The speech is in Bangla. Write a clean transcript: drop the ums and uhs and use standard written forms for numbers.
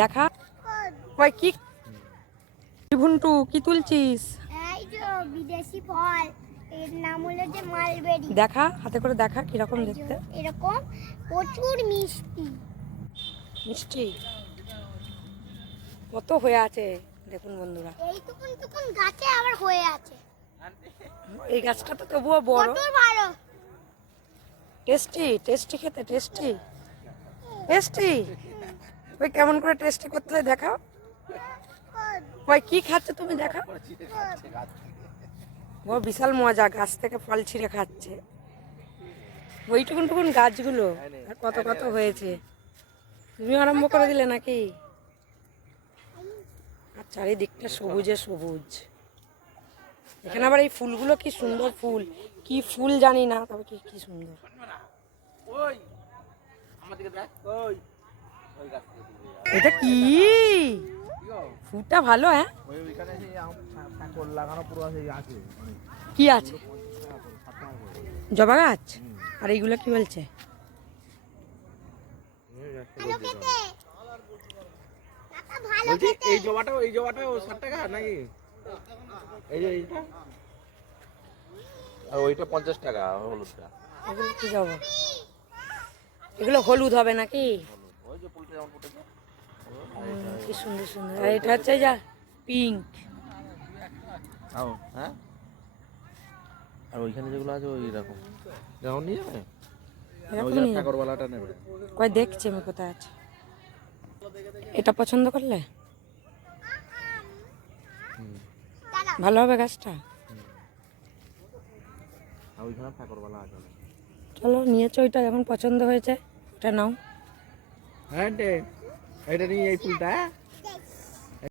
দেখা কই কি ভুন্টু কি তুলছিস? এই যে বিদেশি ফল, এর নাম হলো যে মালবেরি। দেখা হাতে করে দেখা কিরকম দেখতে। এরকম প্রচুর মিষ্টি মিষ্টি কত হয়ে আছে দেখুন বন্ধুরা। এইটুকুন টুকুন গাছে আবার হয়ে আছে। এই গাছটা তো তবুও বড়। কত ভালো টেস্টি টেস্টি খেতে টেস্টি টেস্টি। ওই কেমন করে টেস্টি করতে হয় দেখাও। ওই কি খাচ্ছে তুমি দেখাও। ও বিশাল মজা, গাছ থেকে ফল ছিঁড়ে খাচ্ছে। ওইটুকুন টুকুন গাছগুলো আর কত কত হয়েছে। তুমি আরম্ভ করে দিলে নাকি? আর চারিদিকটা সবুজে সবুজ। এখানে আবার এই ফুলগুলো কি সুন্দর ফুল, কি ফুল জানি না, তবে কি কি সুন্দর। এটা কি ফুলটা ভালো? হ্যাঁ কি আছে? জবা গাছ। আর এইগুলো কি বলছে? এই জবাটাও 60 টাকা নাকি? এই যে এইটা আর ওইটা 50 টাকা হলুদটা। এগুলো কি জবা? এগুলো হলুদ হবে নাকি? ওই যে ফুলটা যেমন ফুটেছে। কি সুন্দর সুন্দর। আর এটা হচ্ছে যা পিঙ্ক। হ্যাঁ আর ওইখানে যেগুলো আছে ওই রকম যখন নিয়ে যাবে ওই যে ঠাকুরওয়ালাটা নেবে। কই দেখছি আমি কোথায় আছে। এটা পছন্দ করলে ভালো হবে গাছটা। আর ওইখানে ঠাকুরওয়ালা আছে। চলো নিয়েছো, ওইটা যখন পছন্দ হয়েছে ওটা নাও। হ্যাঁ এটা নিয়ে এই ফুলটা